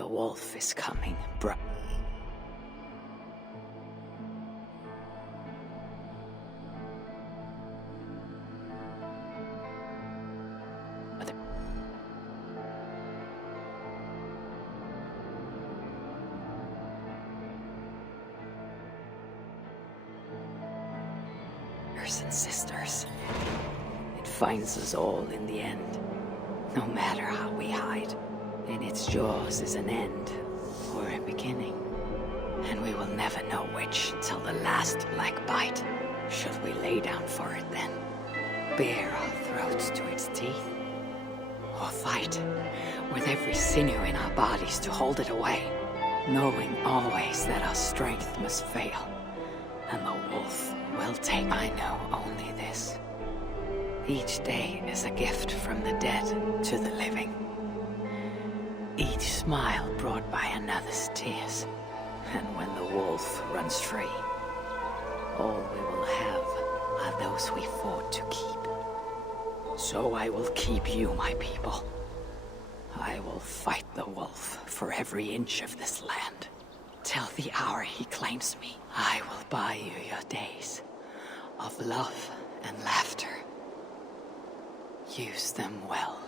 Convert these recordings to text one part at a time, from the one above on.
The wolf is coming, bro. And sisters, it finds us all in the end. No matter how we hide, in its jaws is an end or a beginning, and we will never know which till the last black bite. Should we lay down for it then, bare our throats to its teeth, or fight with every sinew in our bodies to hold it away, knowing always that our strength must fail, and the wolf will take. I know only this. Each day is a gift from the dead to the living. Each smile brought by another's tears. And when the wolf runs free, all we will have are those we fought to keep. So I will keep you, my people. I will fight the wolf for every inch of this land. Till the hour he claims me, I will buy you your days of love and laughter. Use them well.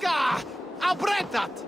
Ka! Abretat!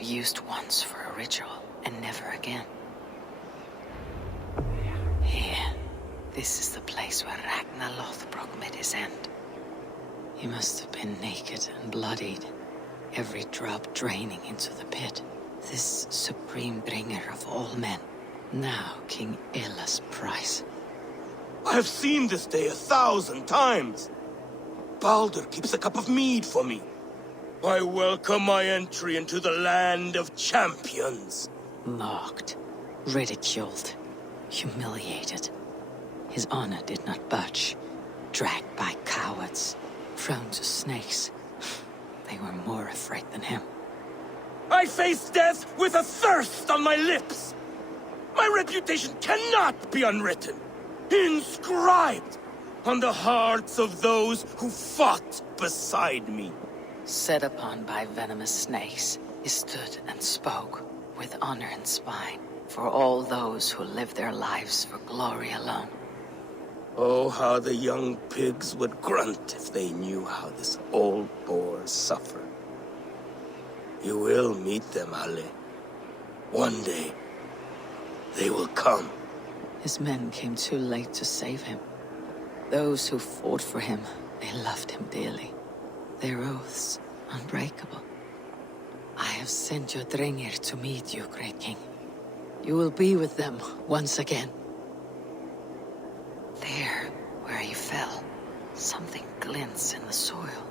Used once for a ritual and never again. Here, this is the place where Ragnar Lothbrok met his end. He must have been naked and bloodied, every drop draining into the pit. This supreme bringer of all men, now King Illa's prize. I have seen this day 1,000 times. Baldur keeps a cup of mead for me. I welcome my entry into the land of champions. Mocked, ridiculed, humiliated. His honor did not budge. Dragged by cowards, thrown to snakes. They were more afraid than him. I face death with a thirst on my lips. My reputation cannot be unwritten. Inscribed on the hearts of those who fought beside me. set upon by venomous snakes, he stood and spoke with honor and spine for all those who live their lives for glory alone. Oh, how the young pigs would grunt if they knew how this old boar suffered. You will meet them, Ale. One day, they will come. His men came too late to save him. Those who fought for him, they loved him dearly. Their oaths, unbreakable. I have sent your Drengir to meet you, great king. You will be with them once again. There, where he fell, something glints in the soil.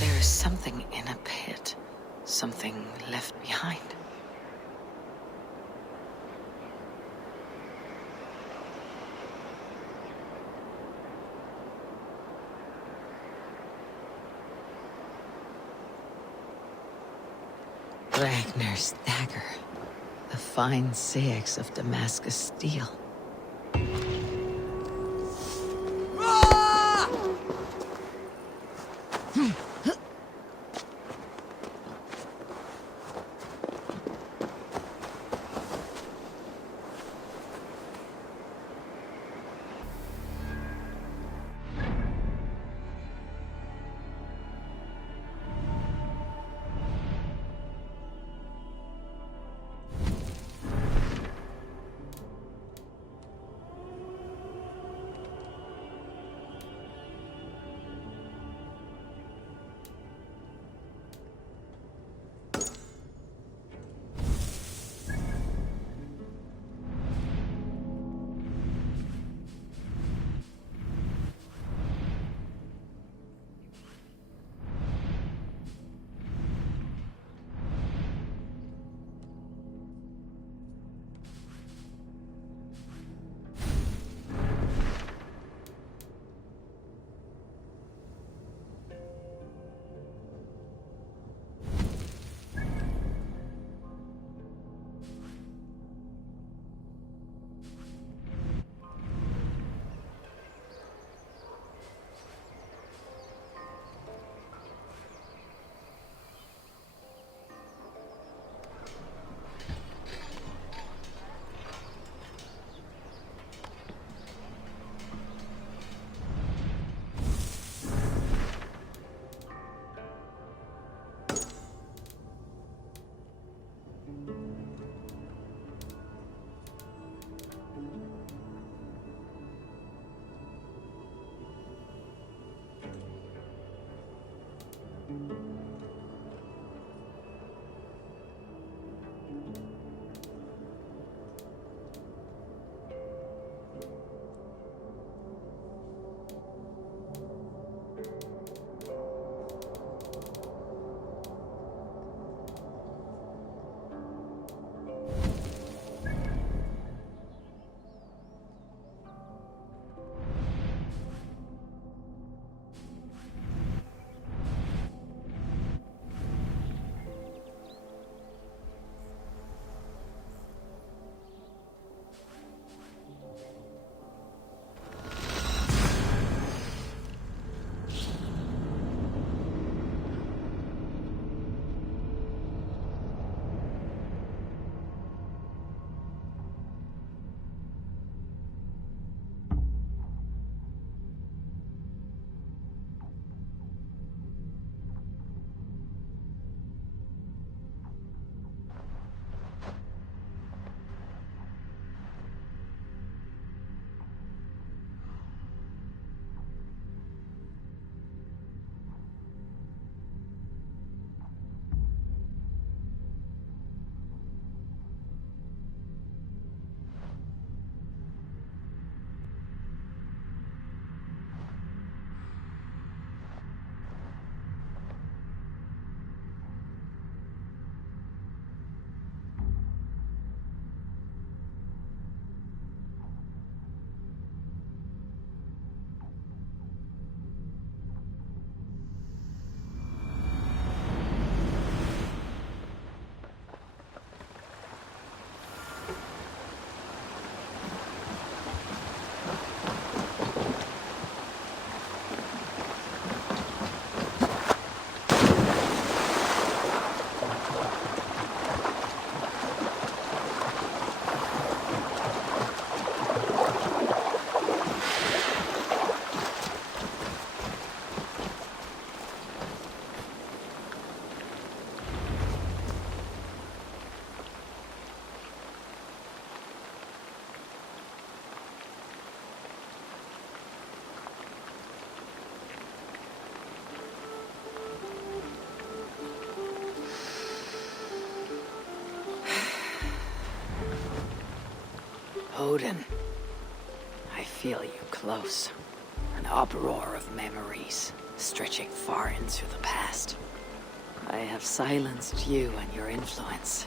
There is something in a pit, something left behind. Ragnar's dagger, the fine sayx of Damascus steel. Odin. I feel you close. An uproar of memories, stretching far into the past. I have silenced you and your influence.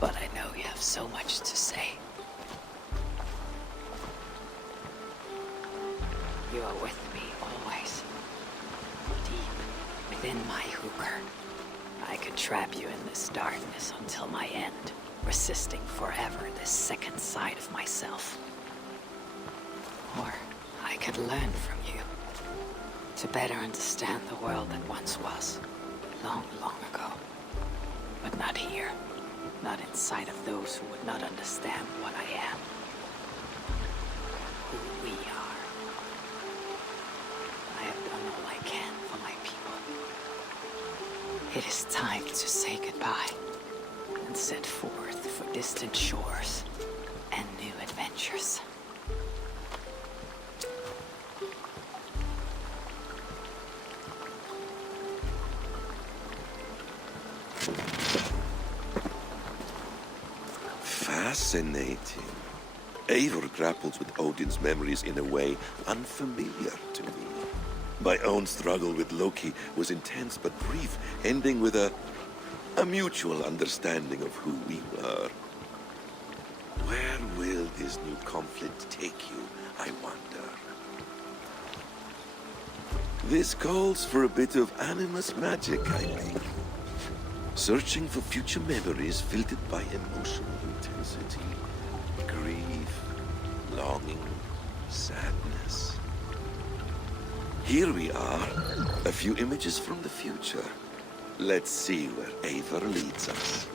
But I know you have so much to say. You are with me always. Deep within my hooker. I could trap you in this darkness until my end, resisting forever this second side of myself. Or I could learn from you, to better understand the world that once was, long, long ago. But not here, not inside of those who would not understand what I am, who we are. I have done all I can for my people. It is time to say goodbye and set forth for distant shores and new adventures. Fascinating. Eivor grapples with Odin's memories in a way unfamiliar to me. My own struggle with Loki was intense but brief, ending with a mutual understanding of who we were. Where will this new conflict take you, I wonder? This calls for a bit of animus magic, I think. Searching for future memories filtered by emotional intensity, grief, longing, sadness. Here we are, a few images from the future. Let's see where Eivor leads us.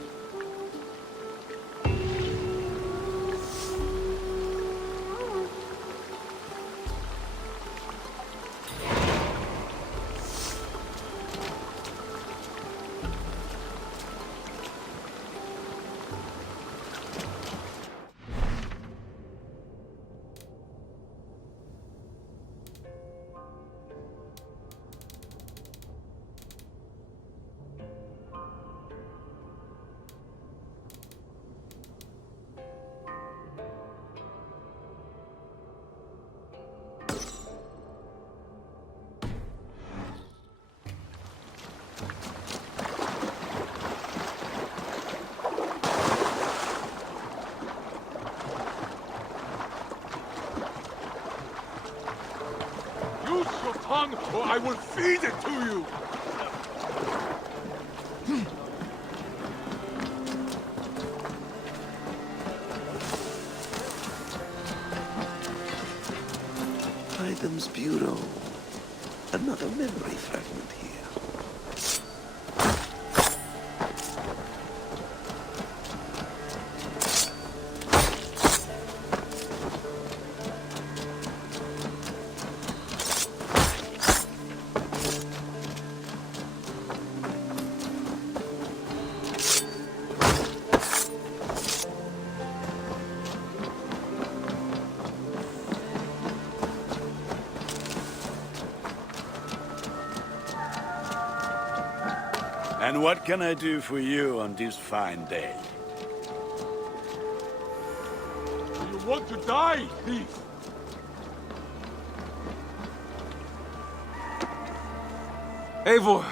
Tongue, or I will feed it to you! Items Bureau. Another memory fragment here. And what can I do for you on this fine day? You want to die, thief? Eivor,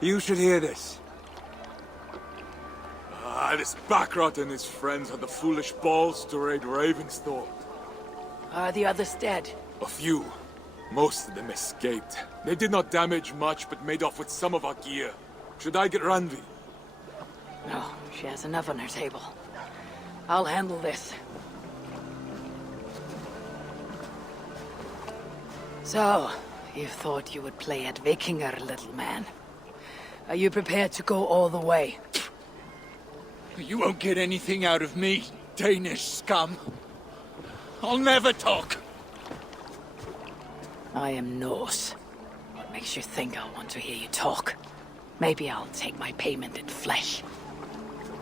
you should hear this. This Backrot and his friends had the foolish balls to raid Ravensthorpe. Are the others dead? A few. Most of them escaped. They did not damage much, but made off with some of our gear. Should I get Randvi? No, she has enough on her table. I'll handle this. So, you thought you would play at Vikinger, little man. Are you prepared to go all the way? You won't get anything out of me, Danish scum. I'll never talk. I am Norse. What makes you think I'll want to hear you talk? Maybe I'll take my payment in flesh.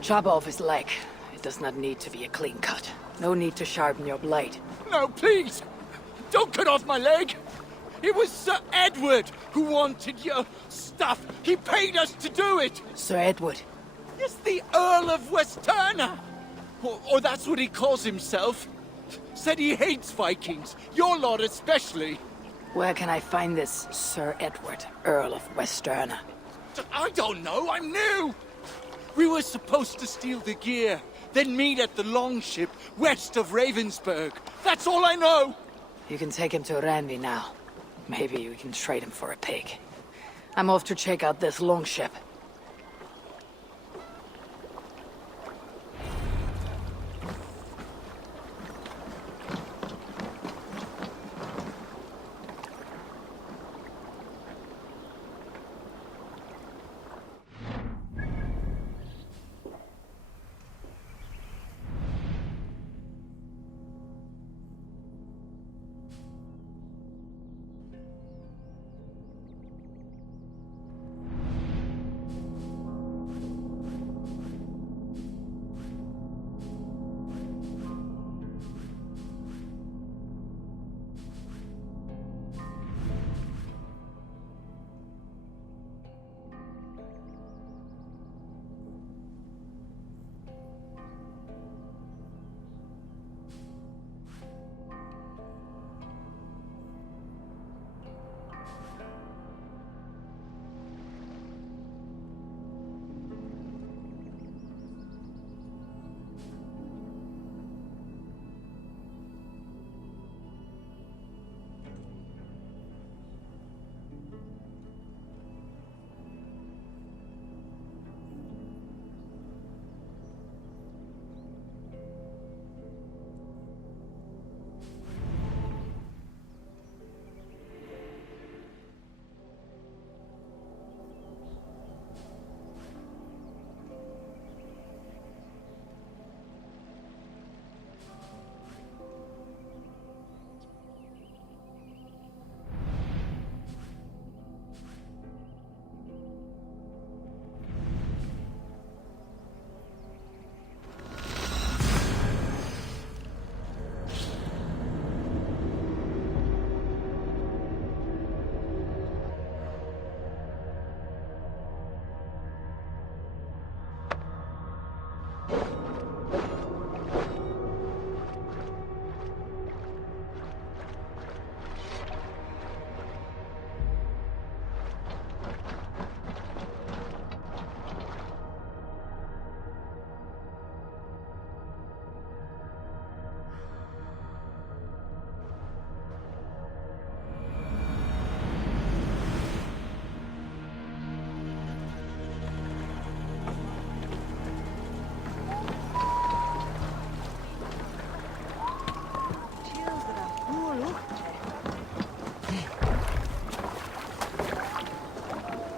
Chop off his leg. It does not need to be a clean cut. No need to sharpen your blade. No, please! Don't cut off my leg! It was Sir Edward who wanted your stuff. He paid us to do it! Sir Edward. Yes, the Earl of Westerna! Or that's what he calls himself. Said he hates Vikings, your lot especially. Where can I find this Sir Edward, Earl of Westerna? I don't know, I'm new. We were supposed to steal the gear, then meet at the longship west of Ravensburg. That's all I know. You can take him to Randy now. Maybe we can trade him for a pig. I'm off to check out this longship.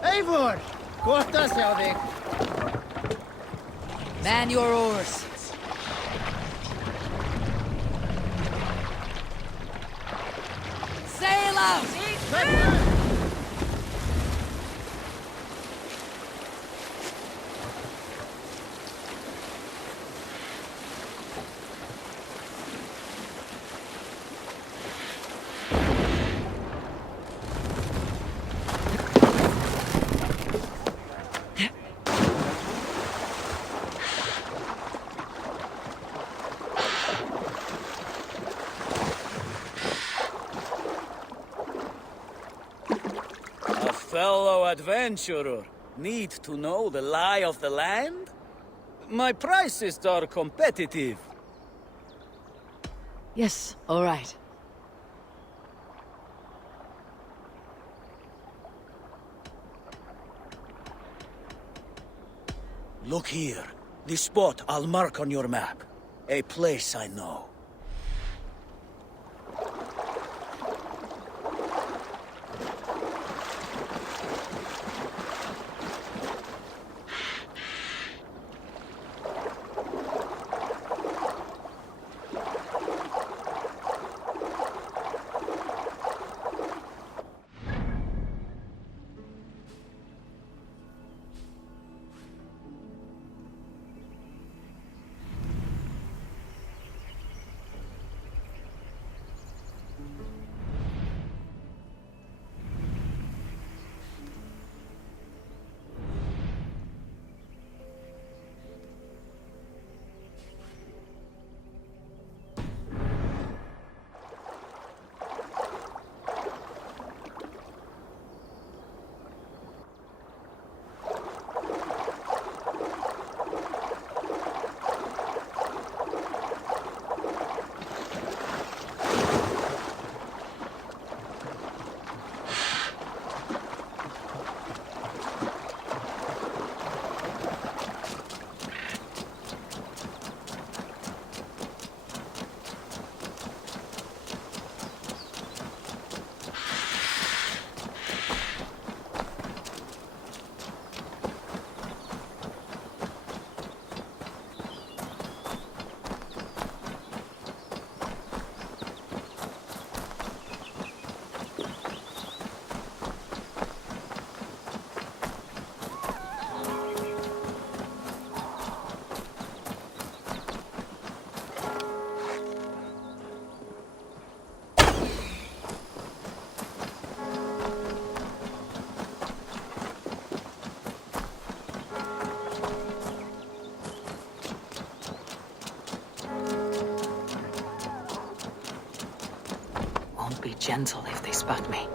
Eivor! Kohta se on. Man your oars. Sail out! Fellow adventurer, need to know the lie of the land? My prices are competitive. Yes, all right. Look here. The spot I'll mark on your map. A place I know. gentle if they spot me.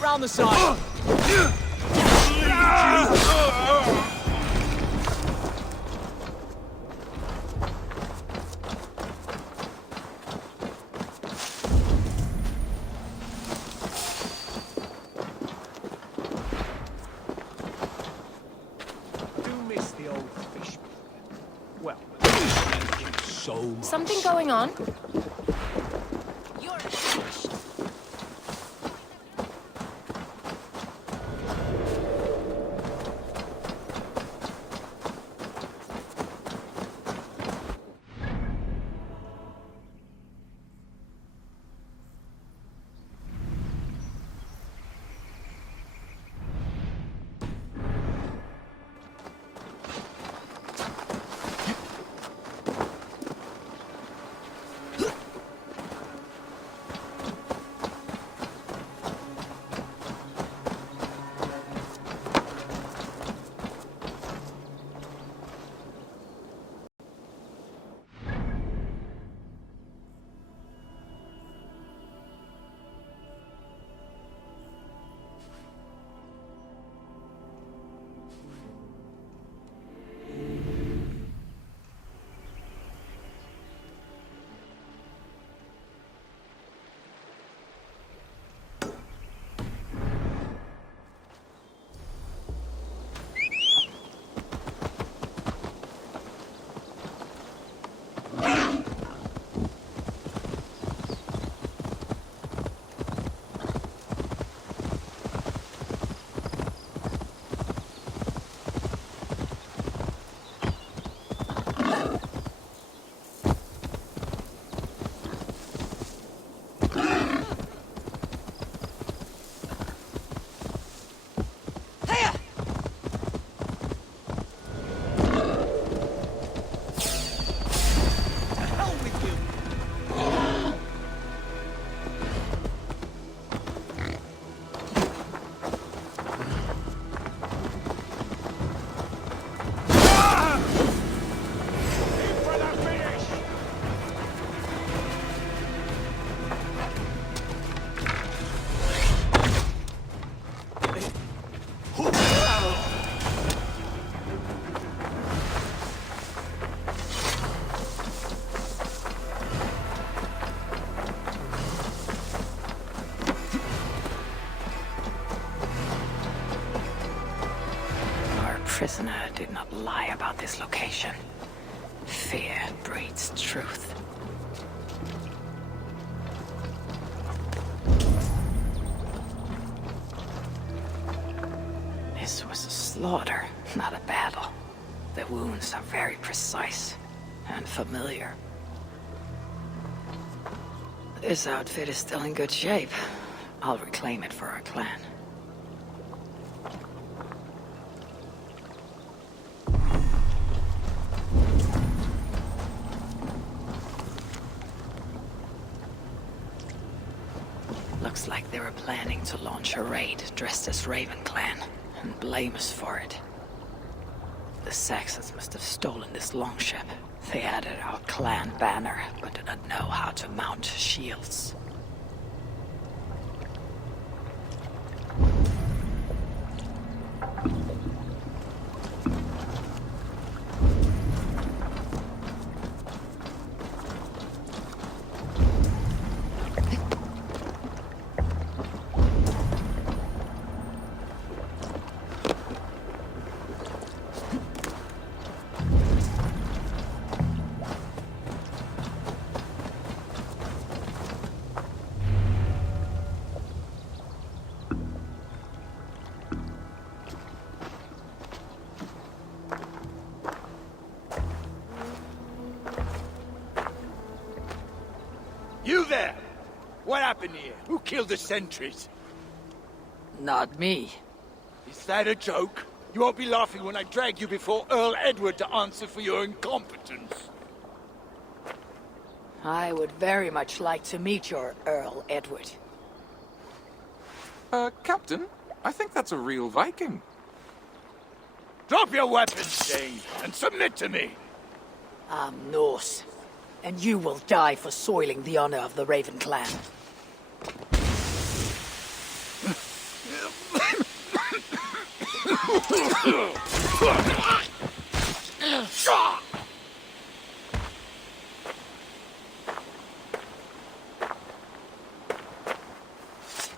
Round the side. Something going on? Prisoner did not lie about this location. Fear breeds truth. This was a slaughter, not a battle. The wounds are very precise and familiar. This outfit is still in good shape. I'll reclaim it for our clan. Looks like they were planning to launch a raid dressed as Raven Clan and blame us for it. The Saxons must have stolen this longship. They added our clan banner, but do not know how to mount shields. You there! What happened here? Who killed the sentries? Not me. Is that a joke? You won't be laughing when I drag you before Earl Edward to answer for your incompetence. I would very much like to meet your Earl Edward. Captain, I think that's a real Viking. Drop your weapons, Dane, and submit to me! I'm Norse, and you will die for soiling the honor of the Raven Clan.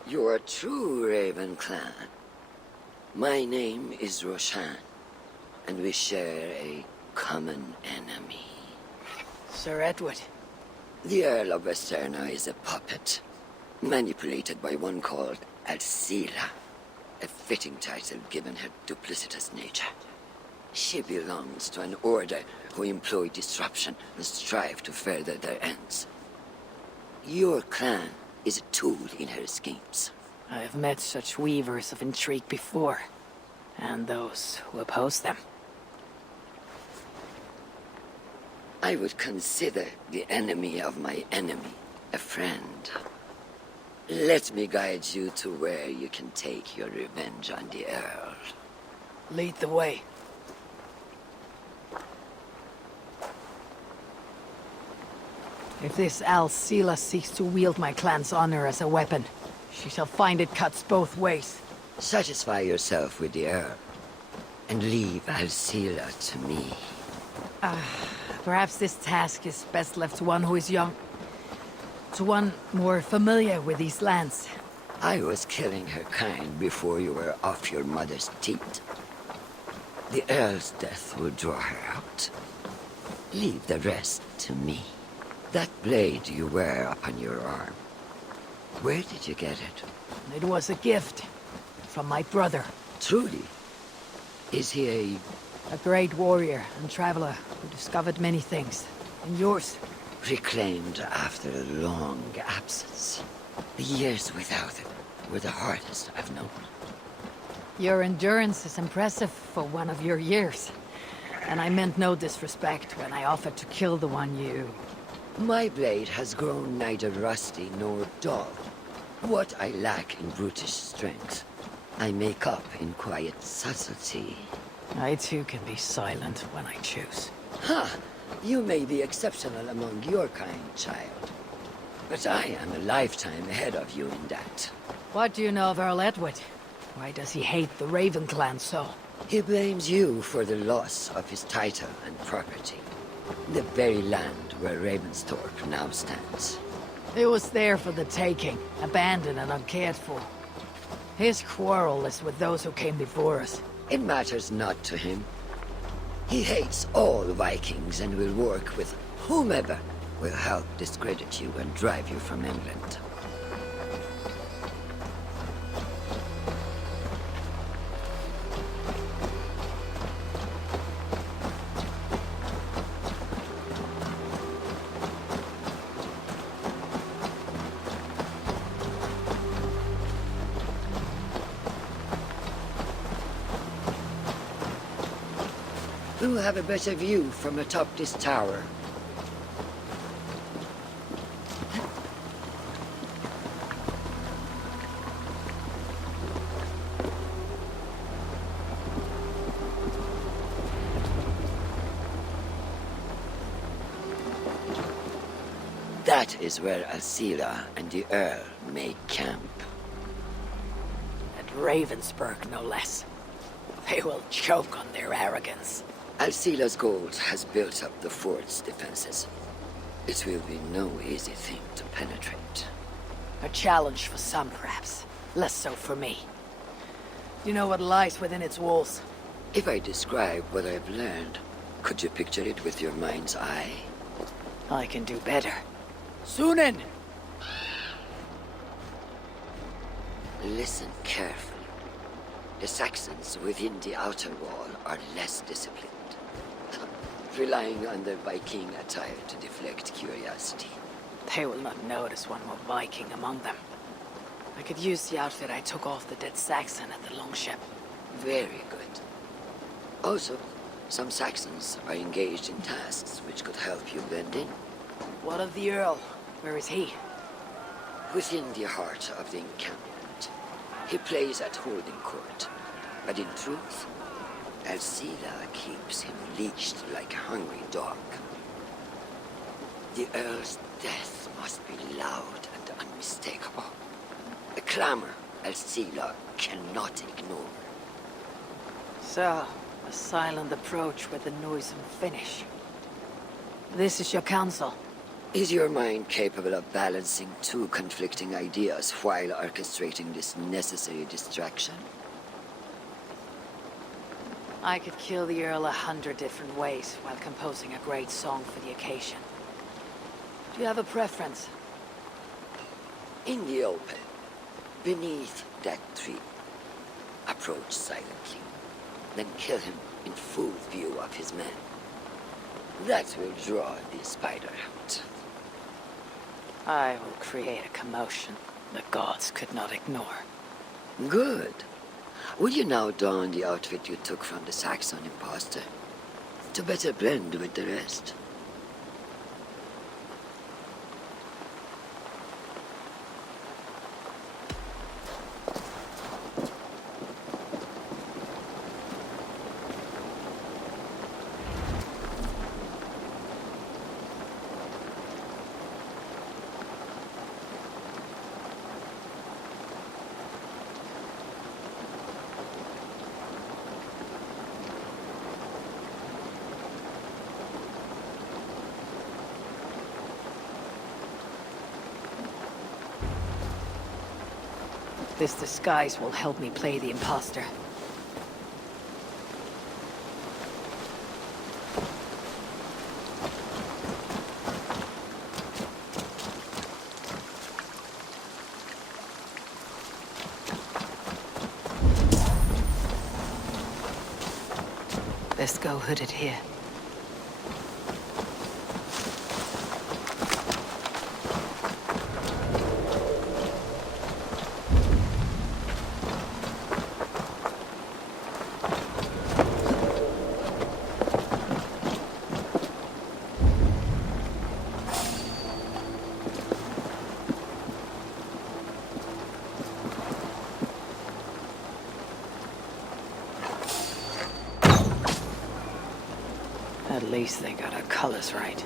You are true, Raven Clan. My name is Roshan, and we share a common enemy. Sir Edward. The Earl of Westerna is a puppet, manipulated by one called Alcila, a fitting title given her duplicitous nature. She belongs to an order who employ disruption and strive to further their ends. Your clan is a tool in her schemes. I have met such weavers of intrigue before, and those who oppose them. I would consider the enemy of my enemy a friend. Let me guide you to where you can take your revenge on the Earl. Lead the way. If this Alcila seeks to wield my clan's honor as a weapon, she shall find it cuts both ways. Satisfy yourself with the Earl, and leave Alcila to me. Perhaps this task is best left to one who is young. To one more familiar with these lands. I was killing her kind before you were off your mother's teat. The Earl's death will draw her out. Leave the rest to me. That blade you wear upon your arm, where did you get it? It was a gift from my brother. Truly? Is he A great warrior and traveler who discovered many things. And yours? reclaimed after a long absence? The years without it were the hardest I've known. Your endurance is impressive for one of your years. And I meant no disrespect when I offered to kill the one you... My blade has grown neither rusty nor dull. What I lack in brutish strength, I make up in quiet subtlety. I too can be silent when I choose. Ha! You may be exceptional among your kind, child. But I am a lifetime ahead of you in that. What do you know of Earl Edward? Why does he hate the Raven clan so? He blames you for the loss of his title and property. The very land where Ravensthorpe now stands. It was there for the taking, abandoned and uncared for. His quarrel is with those who came before us. It matters not to him. He hates all Vikings and will work with whomever will help discredit you and drive you from England. We'll have a better view from atop this tower. That is where Alcila and the Earl make camp. At Ravensburg, no less. They will choke on their arrogance. Alcila's gold has built up the fort's defenses. It will be no easy thing to penetrate. A challenge for some, perhaps. Less so for me. You know what lies within its walls? If I describe what I've learned, could you picture it with your mind's eye? I can do better. Sunan! Listen carefully. The Saxons within the outer wall are less disciplined, relying on their Viking attire to deflect curiosity. They will not notice one more Viking among them. I could use the outfit I took off the dead Saxon at the longship. Very good. Also, some Saxons are engaged in tasks which could help you blend in. What of the Earl? Where is he? Within the heart of the encampment. He plays at holding court, but in truth, Alcila keeps him leashed like a hungry dog. The Earl's death must be loud and unmistakable. A clamor Alcila cannot ignore. So, a silent approach with a noisome finish. This is your counsel. Is your mind capable of balancing two conflicting ideas while orchestrating this necessary distraction? I could kill the Earl 100 different ways while composing a great song for the occasion. Do you have a preference? In the open, beneath that tree, approach silently, then kill him in full view of his men. That will draw the spider out. I will create a commotion the gods could not ignore. Good. Will you now don the outfit you took from the Saxon imposter, to better blend with the rest? This disguise will help me play the imposter. Let's go hooded here. At least they got our colors right.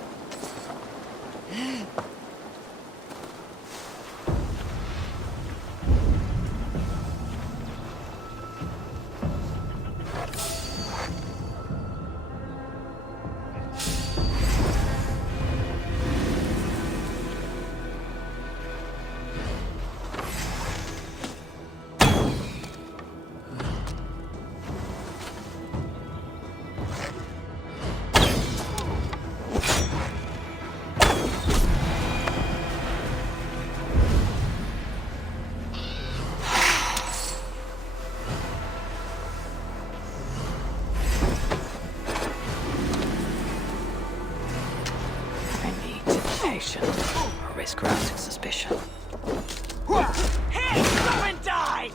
Or risk rousing suspicion. Hey, go and die!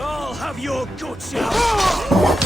I'll have your guts out!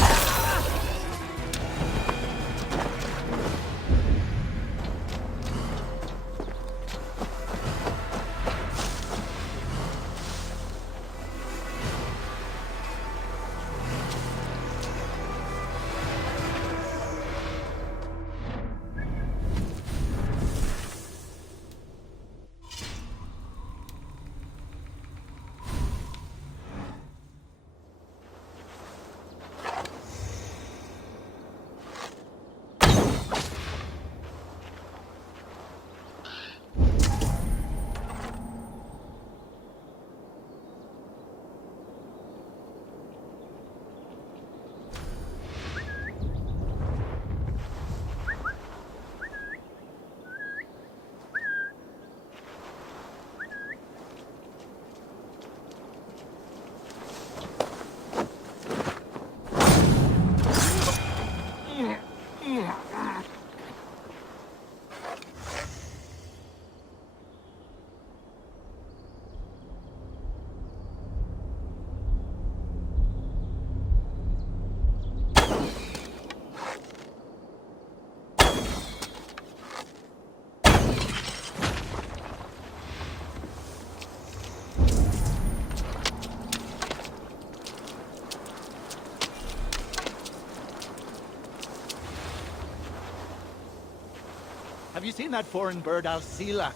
Have you seen that foreign bird, Alcila?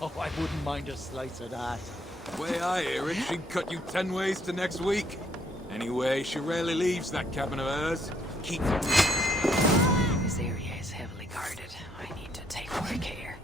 Oh, I wouldn't mind a slice of that. The way I hear it, she'd cut you 10 ways to next week. Anyway, she rarely leaves that cabin of hers. Keep it. This area is heavily guarded. I need to take more care.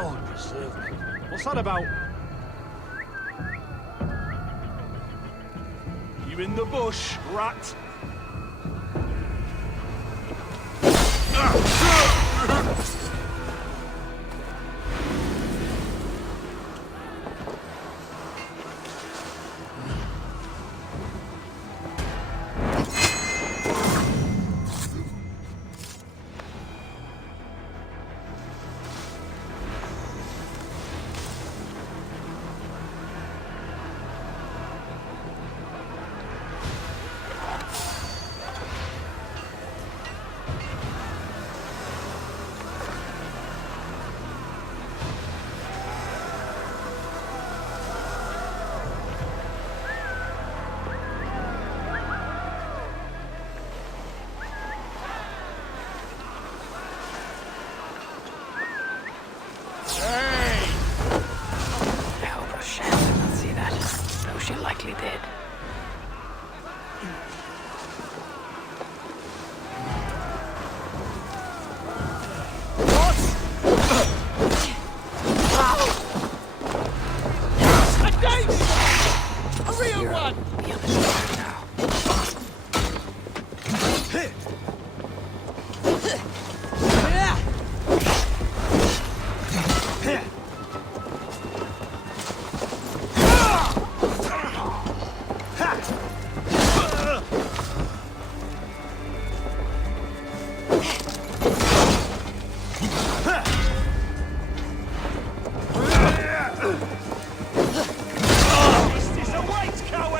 Lord preserve me. What's that about? You in the bush, rat? Likely did. A dice! A real one! Be on the shoulder now.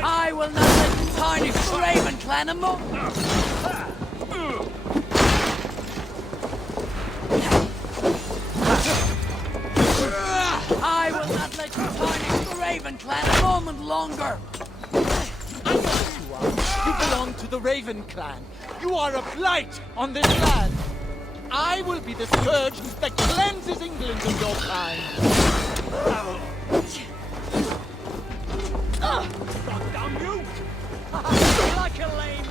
I will not let you tarnish the Raven clan among. I will not let you tarnish the Raven clan a moment longer. I know who you are. You belong to the Raven clan. You are a blight on this land. I will be the scourge that cleanses England of your kind. Damn you! Like a lame.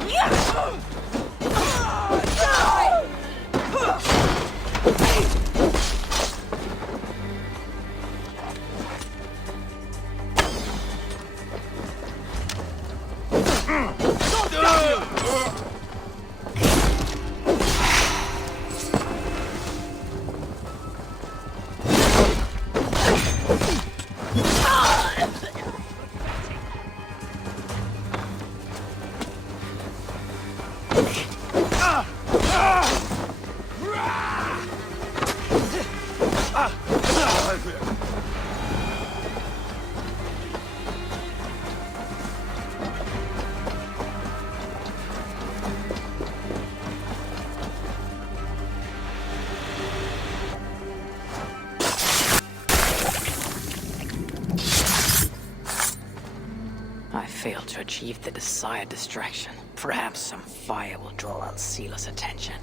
I failed to achieve the desired distraction. Perhaps some fire will draw out Sila's attention.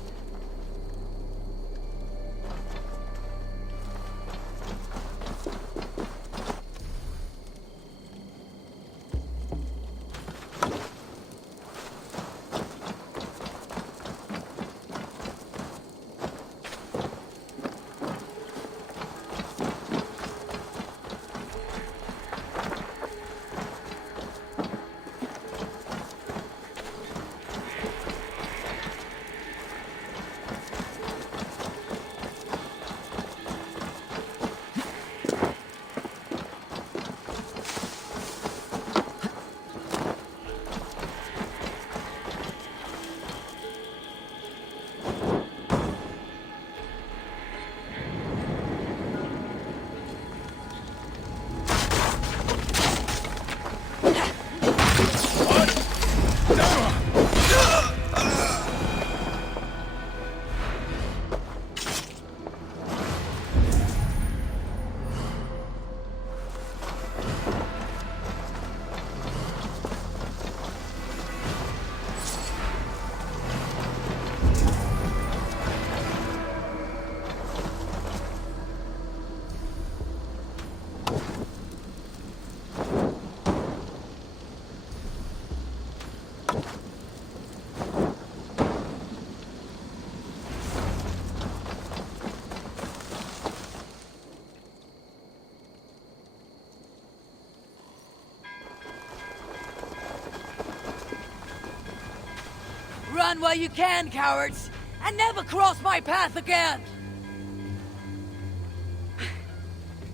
on while you can, cowards, and never cross my path again!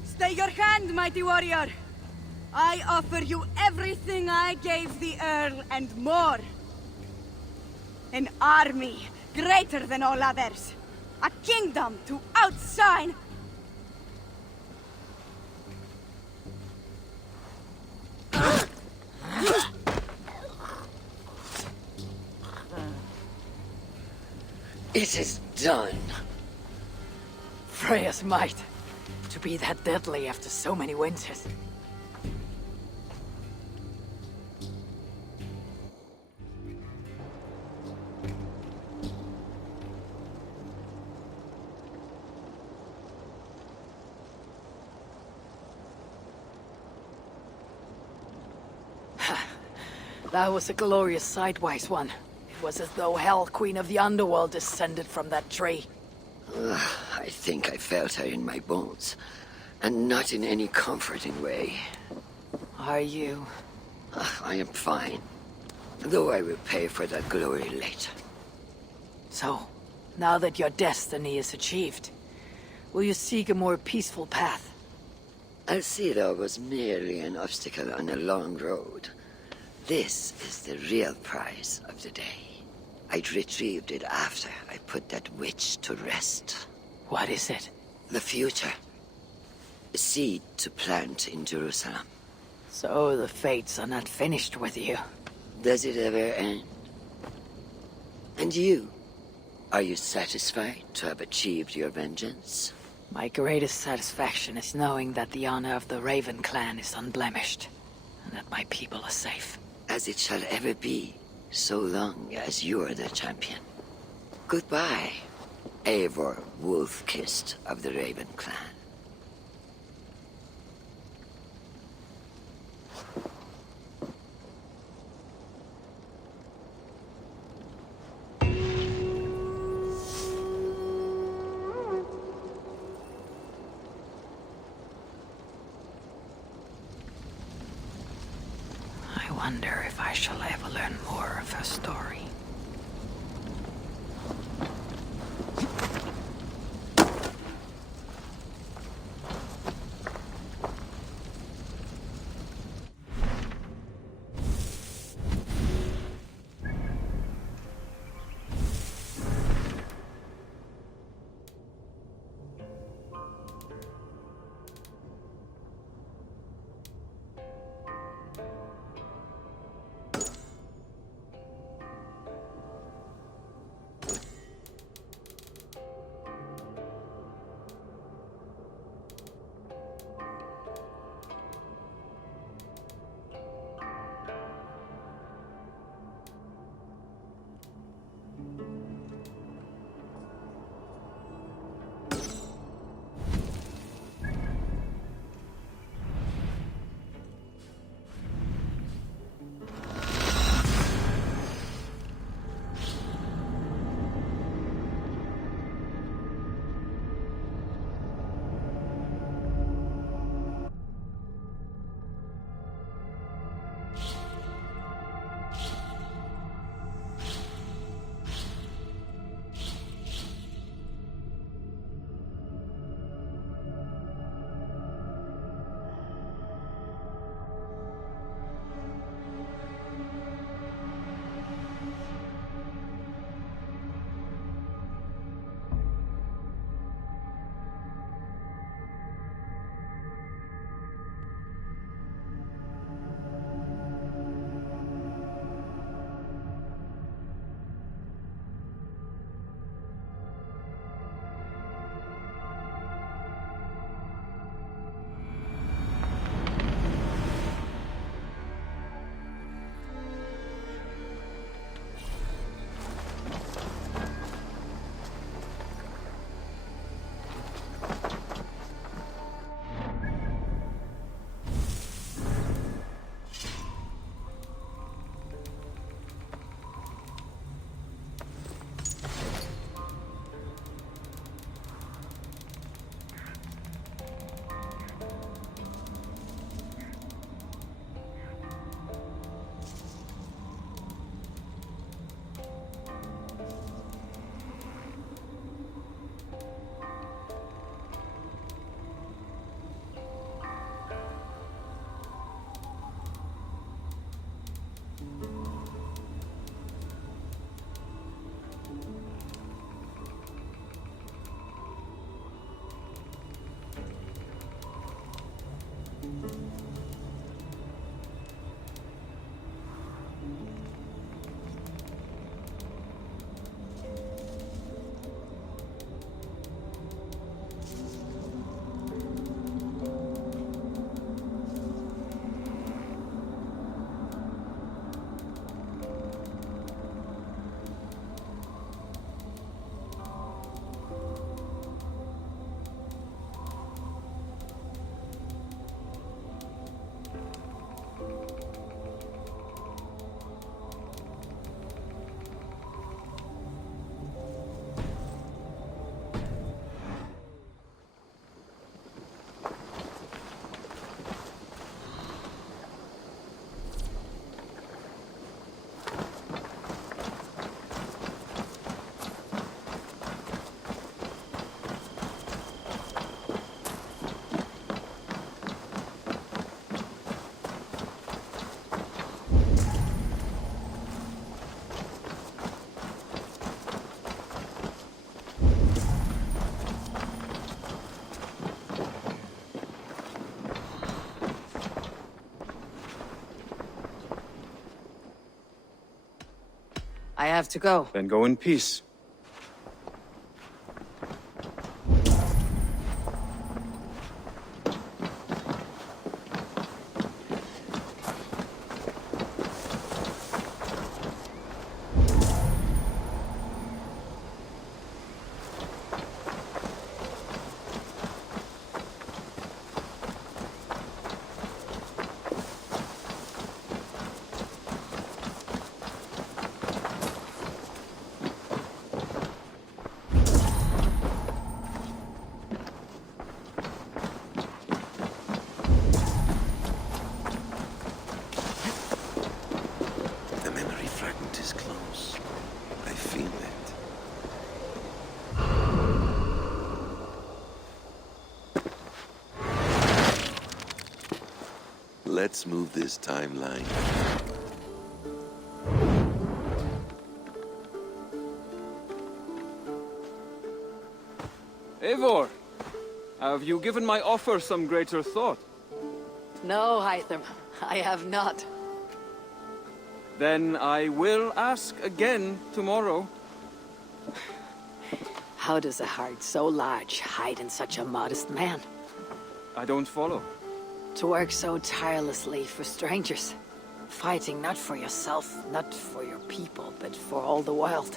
Stay your hand, mighty warrior. I offer you everything I gave the Earl and more. An army greater than all others. A kingdom to outshine. It is done. Freya's might. To be that deadly after so many winters. That was a glorious sidewise one. It was as though Hell, Queen of the Underworld, descended from that tree. I think I felt her in my bones, and not in any comforting way. Are you? I am fine, though I will pay for that glory later. So, now that your destiny is achieved, will you seek a more peaceful path? Alcira was merely an obstacle on a long road. This is the real prize of the day. I'd retrieved it after I put that witch to rest. What is it? The future. A seed to plant in Jerusalem. So the fates are not finished with you. Does it ever end? And you? Are you satisfied to have achieved your vengeance? My greatest satisfaction is knowing that the honor of the Raven clan is unblemished, and that my people are safe. As it shall ever be, so long as you're the champion. Goodbye, Eivor Wolf-Kissed of the Raven clan. I wonder if I shall ever learn more of her story. I have to go. Then go in peace. Let's move this timeline. Eivor, have you given my offer some greater thought? No, Hytham, I have not. Then I will ask again tomorrow. How does a heart so large hide in such a modest man? I don't follow. To work so tirelessly for strangers. Fighting not for yourself, not for your people, but for all the world.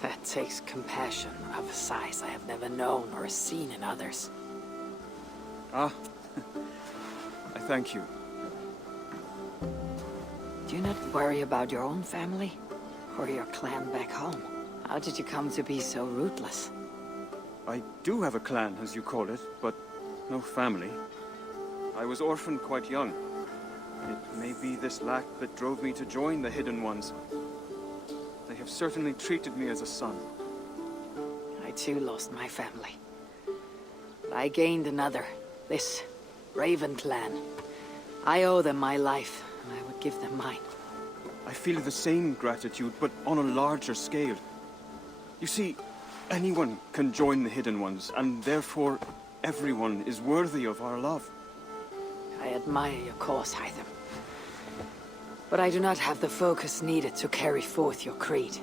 That takes compassion of a size I have never known or seen in others. Ah, I thank you. Do you not worry about your own family? Or your clan back home? How did you come to be so rootless? I do have a clan, as you call it, but no family. I was orphaned quite young. It may be this lack that drove me to join the Hidden Ones. They have certainly treated me as a son. I too lost my family. But I gained another. This Raven clan. I owe them my life, and I would give them mine. I feel the same gratitude, but on a larger scale. You see, anyone can join the Hidden Ones, and therefore everyone is worthy of our love. I admire your cause, Hytham. But I do not have the focus needed to carry forth your creed.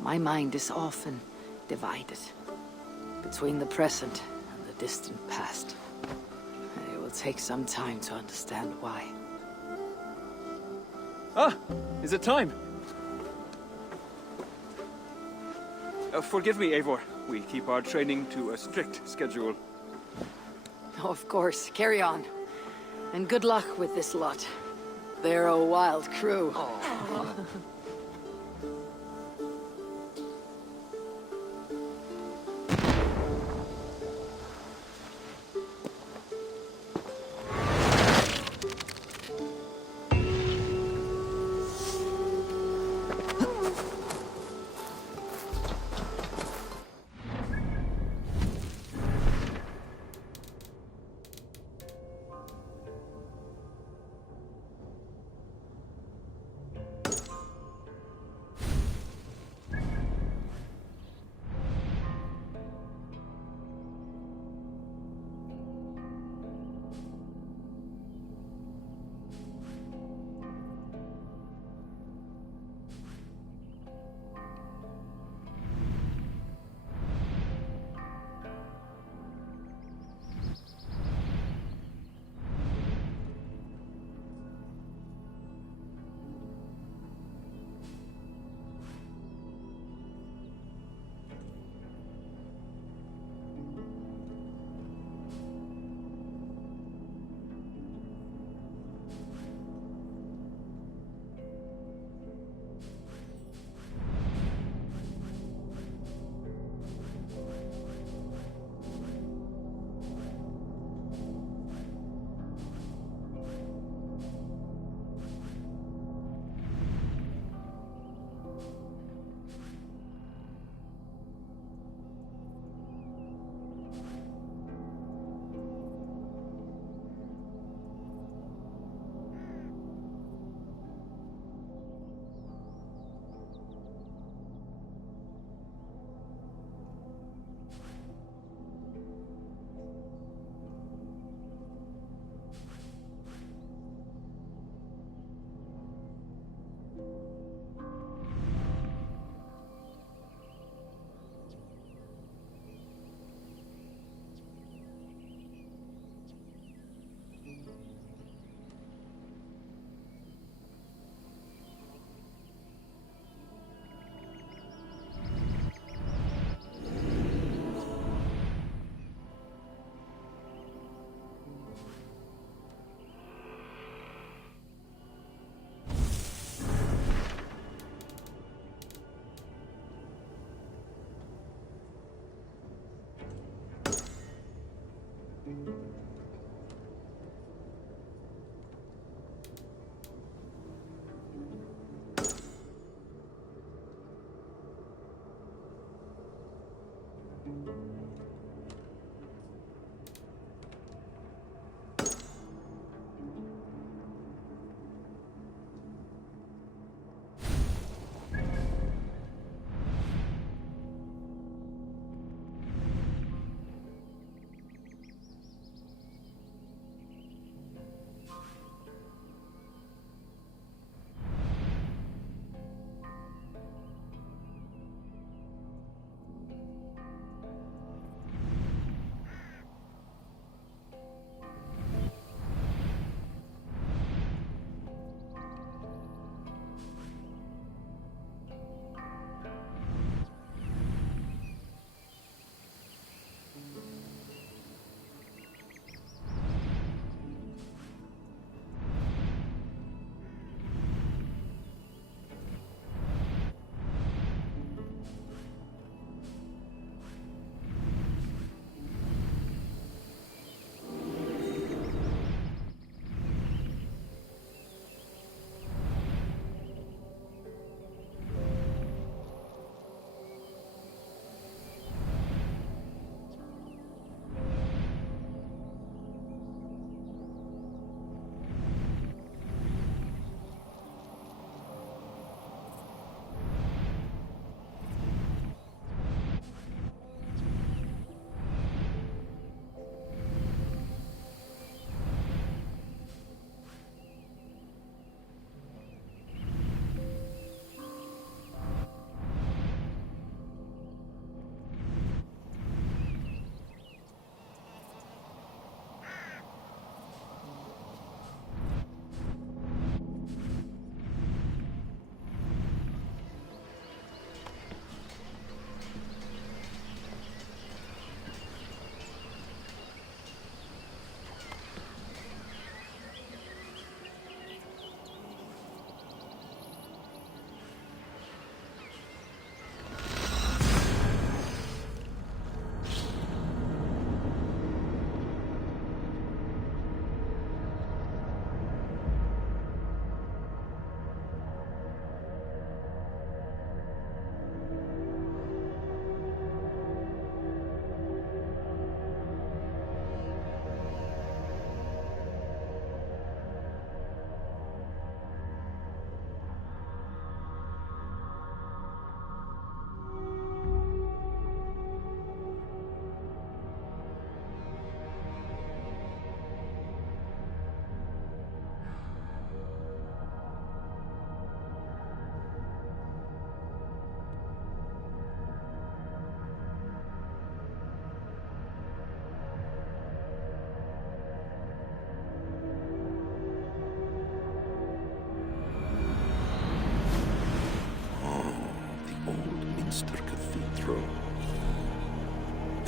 My mind is often divided between the present and the distant past. It will take some time to understand why. Ah! Is it time? Forgive me, Eivor. We keep our training to a strict schedule. Of course, carry on. And good luck with this lot. They're a wild crew.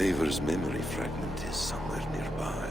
Eivor's memory fragment is somewhere nearby.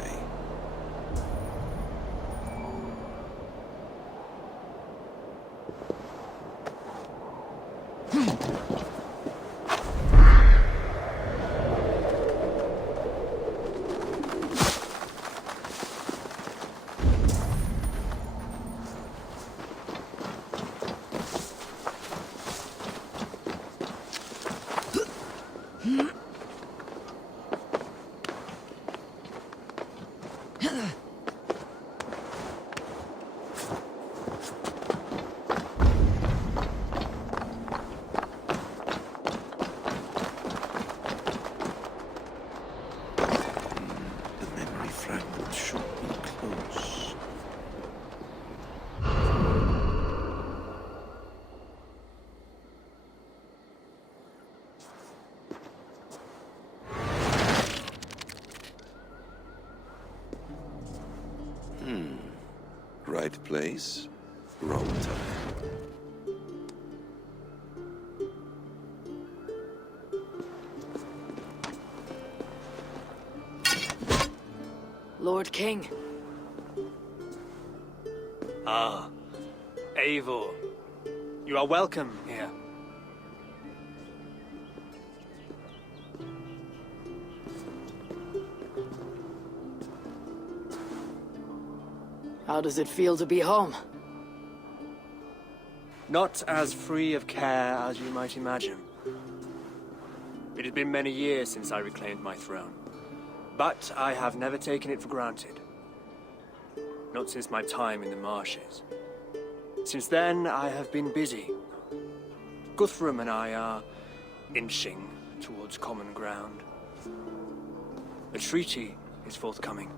Right place, wrong time. Lord King. Ah, Eivor. You are welcome here. How does it feel to be home? Not as free of care as you might imagine. It has been many years since I reclaimed my throne, but I have never taken it for granted. Not since my time in the marshes. Since then, I have been busy. Guthrum and I are inching towards common ground. A treaty is forthcoming.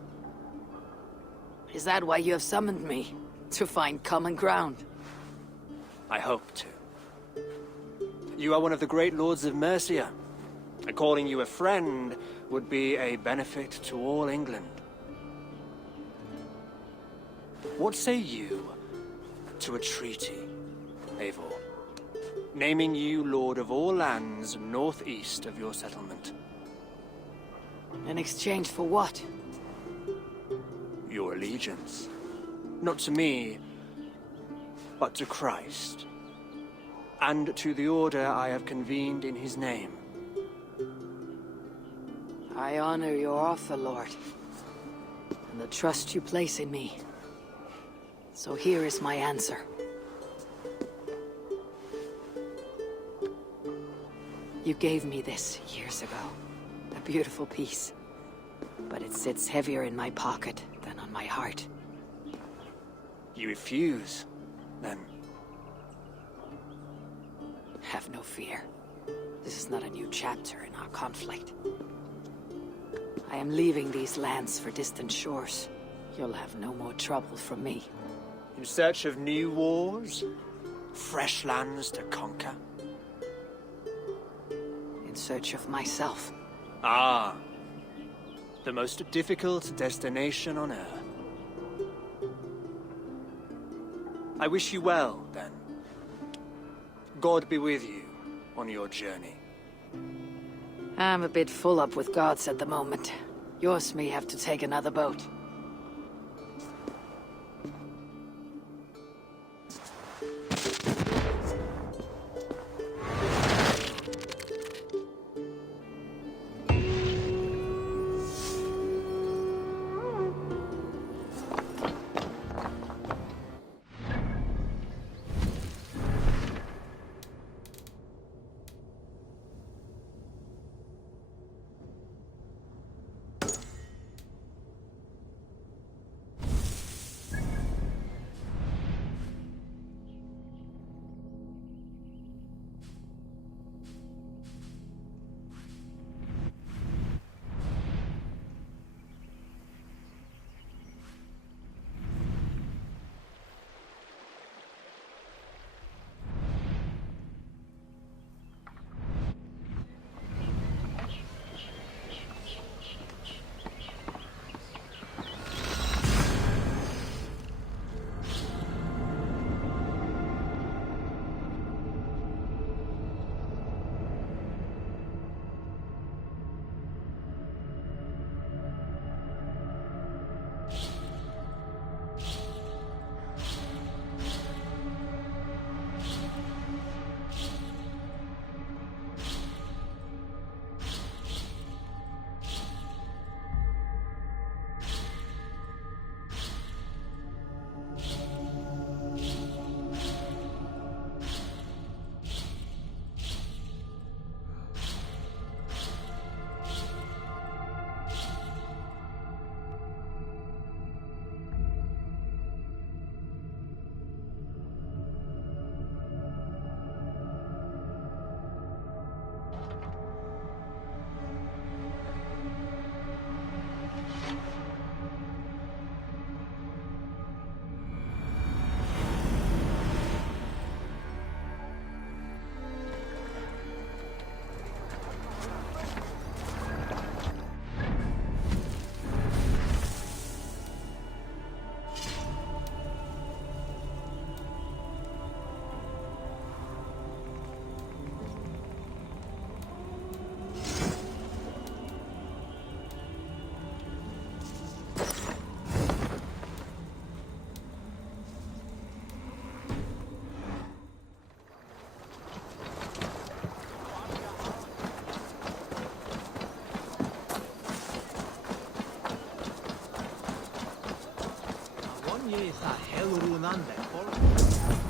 Is that why you have summoned me? To find common ground? I hope to. You are one of the great lords of Mercia, and calling you a friend would be a benefit to all England. What say you to a treaty, Eivor? Naming you lord of all lands northeast of your settlement. In exchange for what? Your allegiance. Not to me, but to Christ. And to the order I have convened in his name. I honor your offer, Lord, and the trust you place in me. So here is my answer. You gave me this years ago. A beautiful piece. But it sits heavier in my pocket than on my heart. You refuse, then? Have no fear. This is not a new chapter in our conflict. I am leaving these lands for distant shores. You'll have no more trouble from me. In search of new wars? Fresh lands to conquer? In search of myself. Ah. The most difficult destination on Earth. I wish you well, then. God be with you on your journey. I'm a bit full up with gods at the moment. Yours may have to take another boat.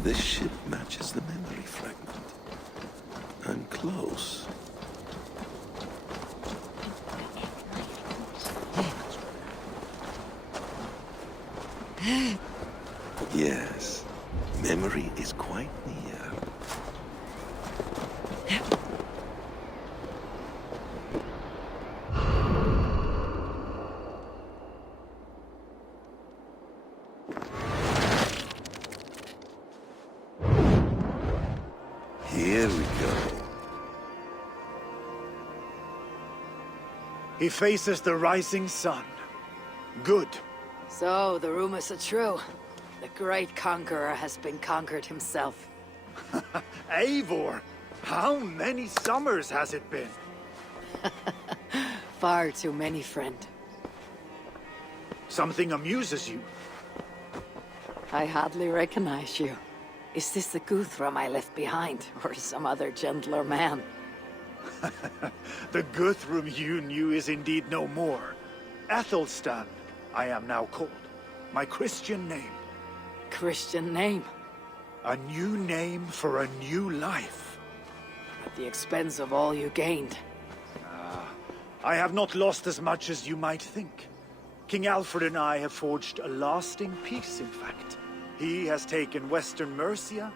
This ship matches the memory fragment. I'm close. Yes, memory is quite near. Here we go. He faces the rising sun. Good. So, the rumors are true. The great conqueror has been conquered himself. Eivor, how many summers has it been? Far too many, friend. Something amuses you. I hardly recognize you. Is this the Guthrum I left behind, or some other gentler man? The Guthrum you knew is indeed no more. Athelstan, I am now called. My Christian name. Christian name? A new name for a new life. At the expense of all you gained. I have not lost as much as you might think. King Alfred and I have forged a lasting peace, in fact. He has taken Western Mercia.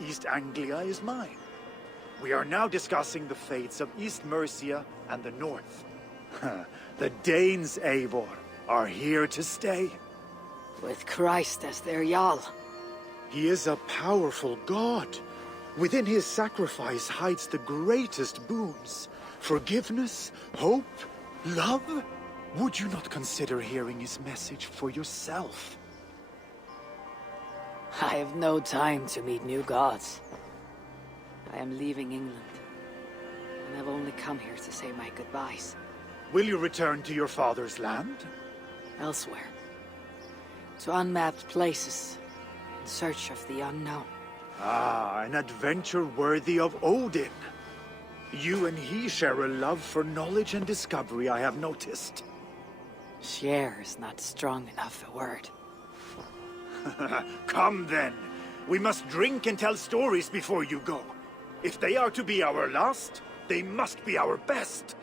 East Anglia is mine. We are now discussing the fates of East Mercia and the North. The Danes, Eivor, are here to stay. With Christ as their Jarl. He is a powerful god. Within his sacrifice hides the greatest boons. Forgiveness, hope, love. Would you not consider hearing his message for yourself? I have no time to meet new gods. I am leaving England. And I've only come here to say my goodbyes. Will you return to your father's land? Elsewhere. To unmapped places. In search of the unknown. Ah, an adventure worthy of Odin. You and he share a love for knowledge and discovery, I have noticed. Share is not strong enough a word. Come then. We must drink and tell stories before you go. If they are to be our last, they must be our best.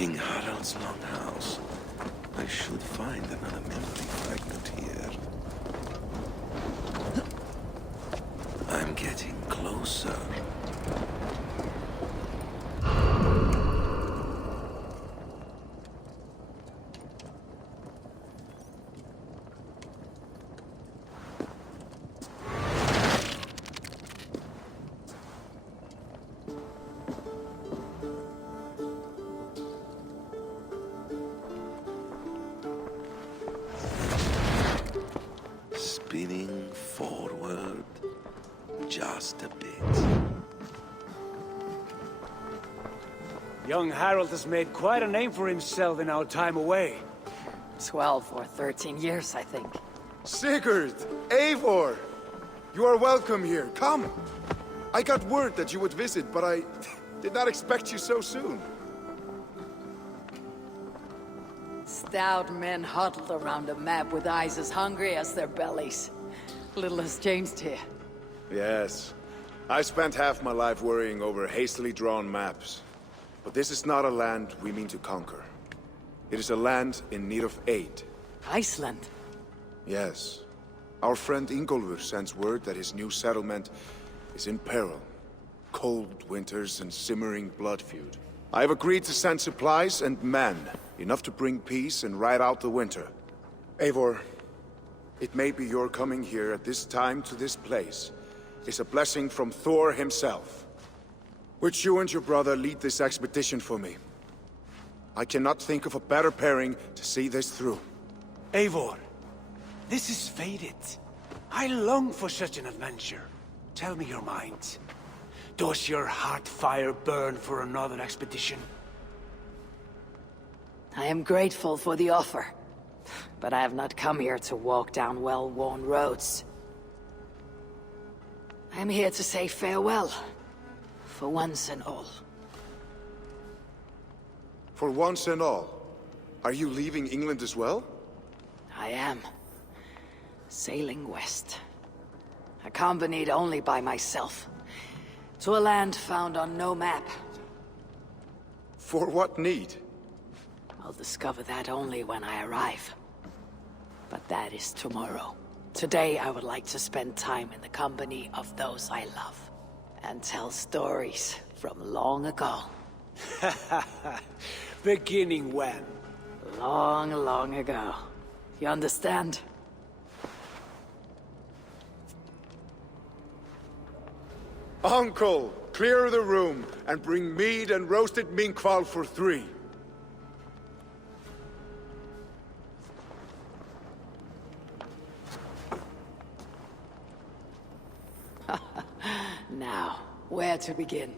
King Harald's longhouse. I should find another memory fragment here. I'm getting closer. Spinning forward just a bit. Young Harold has made quite a name for himself in our time away. 12 or 13 years, I think. Sigurd! Eivor! You are welcome here. Come! I got word that you would visit, but I did not expect you so soon. Stout men huddled around a map with eyes as hungry as their bellies. Little has changed here. Yes. I spent half my life worrying over hastily drawn maps. But this is not a land we mean to conquer. It is a land in need of aid. Iceland? Yes. Our friend Ingólfur sends word that his new settlement is in peril. Cold winters and simmering blood feud. I have agreed to send supplies and men, enough to bring peace and ride out the winter. Eivor, it may be your coming here at this time to this place is a blessing from Thor himself. Would you and your brother lead this expedition for me? I cannot think of a better pairing to see this through. Eivor, this is fated. I long for such an adventure. Tell me your mind. Does your heart fire burn for another expedition? I am grateful for the offer, but I have not come here to walk down well-worn roads. I am here to say farewell, for once and all. For once and all? Are you leaving England as well? I am. Sailing west. Accompanied only by myself. To a land found on no map. For what need? I'll discover that only when I arrive. But that is tomorrow. Today I would like to spend time in the company of those I love. And tell stories from long ago. Beginning when? Long, long ago. You understand? Uncle, clear the room and bring mead and roasted minkwal for 3. Now, where to begin?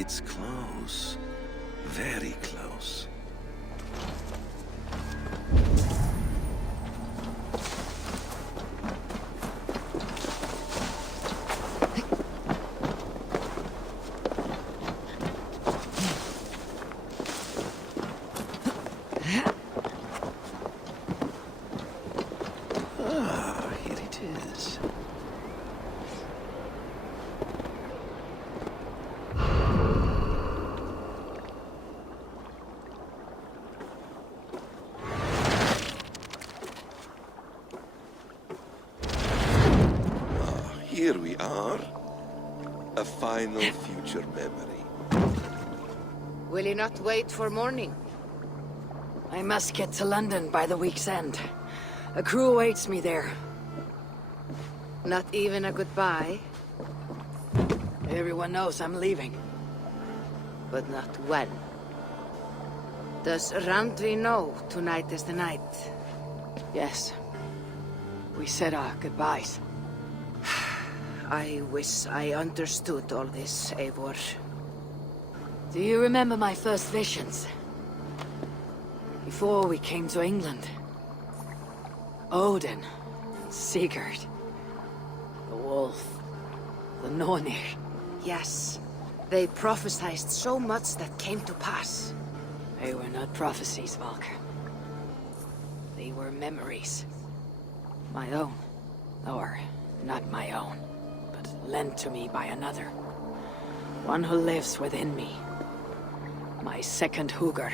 It's close. Very close. Here it is. Here we are. A final future memory. Will you not wait for morning? I must get to London by the week's end. A crew awaits me there. Not even a goodbye, Everyone knows I'm leaving. but not when. Does Randvi know tonight is the night? Yes. We said our goodbyes. I wish I understood all this, Eivor. Do you remember my first visions? Before we came to England. Odin, Sigurd, the wolf, the Nornir. Yes, they prophesied so much that came to pass. They were not prophecies, Valka. They were memories. My own. Or not my own, but lent to me by another. One who lives within me. My second Hugr.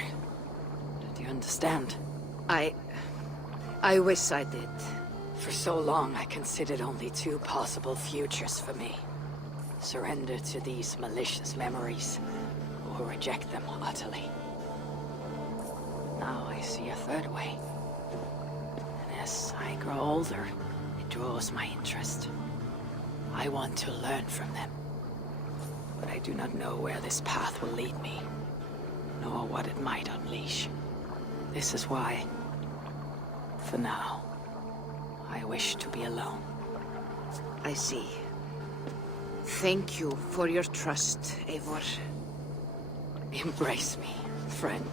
Do you understand? I wish I did. For so long, I considered only two possible futures for me. Surrender to these malicious memories, or reject them utterly. Now I see a third way. And as I grow older, it draws my interest. I want to learn from them. But I do not know where this path will lead me, nor what it might unleash. This is why, for now, I wish to be alone. I see. Thank you for your trust, Eivor. Embrace me, friend.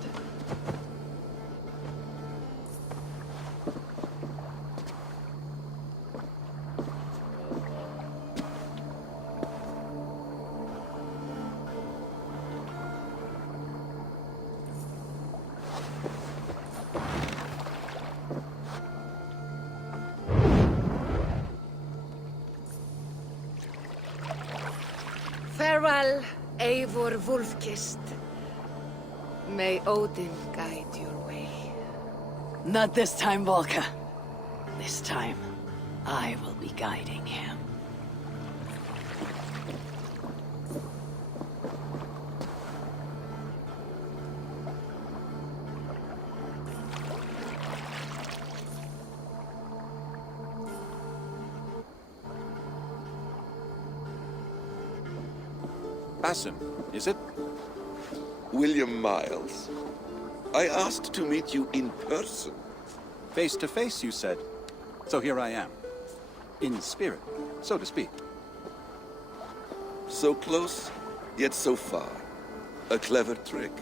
Farewell, Eivor Wolfkist. May Odin guide your way. Not this time, Valka. This time, I will be guiding him. Basim, is it? William Miles. I asked to meet you in person. Face to face, you said. So here I am. In spirit, so to speak. So close, yet so far. A clever trick.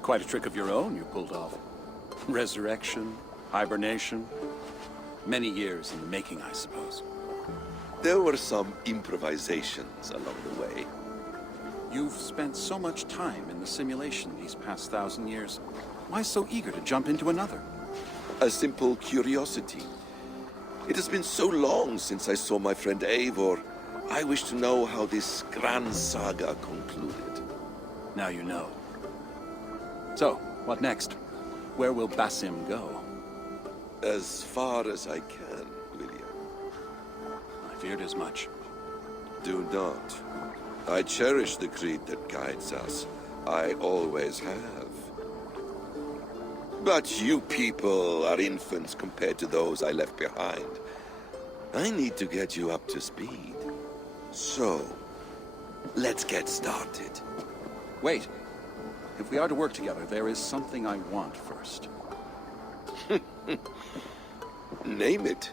Quite a trick of your own you pulled off. Resurrection, hibernation. Many years in the making, I suppose. There were some improvisations along the way. You've spent so much time in the simulation these past 1,000 years. Why so eager to jump into another? A simple curiosity. It has been so long since I saw my friend Eivor. I wish to know how this grand saga concluded. Now you know. So, what next? Where will Basim go? As far as I can, William. I feared as much. Do not. I cherish the creed that guides us. I always have. But you people are infants compared to those I left behind. I need to get you up to speed. So, let's get started. Wait. If we are to work together, there is something I want first. Name it.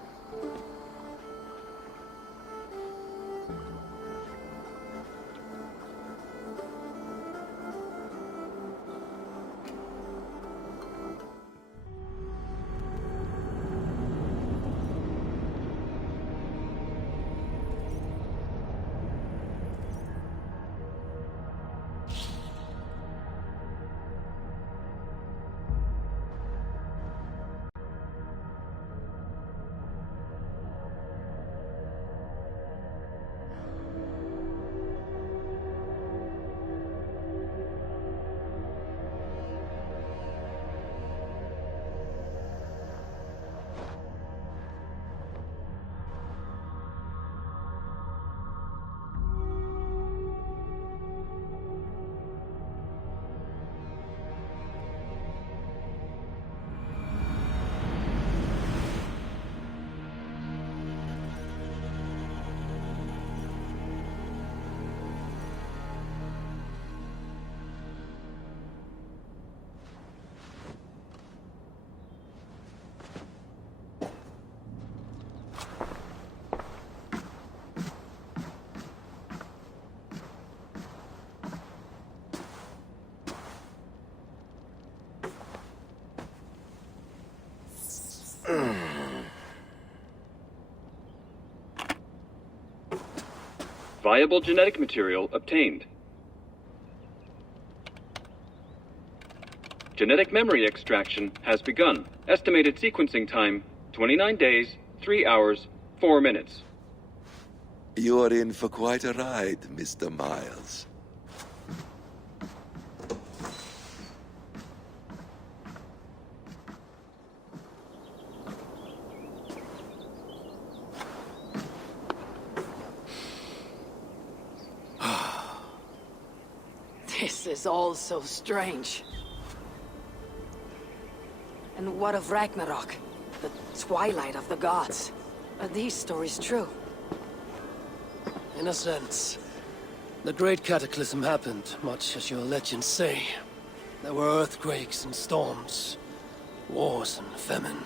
Viable genetic material obtained. Genetic memory extraction has begun. Estimated sequencing time, 29 days, 3 hours, 4 minutes. You're in for quite a ride, Mr. Miles. This is all so strange. And what of Ragnarok? The twilight of the gods? Are these stories true? In a sense. The Great Cataclysm happened, much as your legends say. There were earthquakes and storms, wars and famine.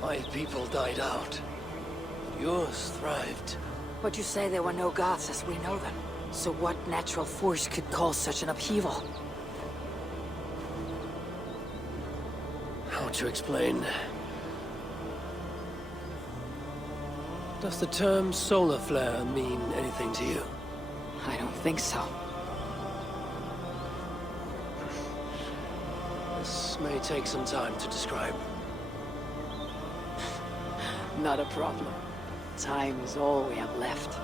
My people died out. Yours thrived. But you say there were no gods as we know them. So what natural force could cause such an upheaval? How to explain? Does the term solar flare mean anything to you? I don't think so. This may take some time to describe. Not a problem. Time is all we have left.